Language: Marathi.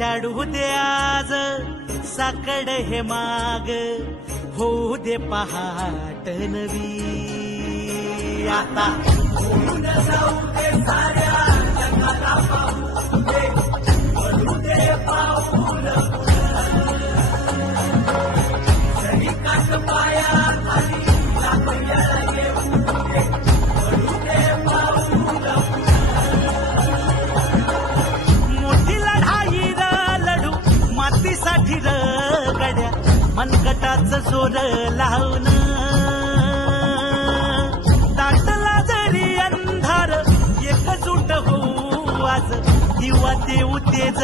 झाडू दे आज साकड हे माग होऊ दे पहाट नवी आता होऊन जाऊ दे साऱ्या जगाला पाहू दे करू दे पाऊल जरी काट पाया खाली लागल्या येऊ दे करू दे पाऊल मोठी लढाई र लढू मातीसाठी र गड्या मनगटाचं जोर लावून दाटला जरी अंधार एकजूट होऊ आज दिवा देऊ तेज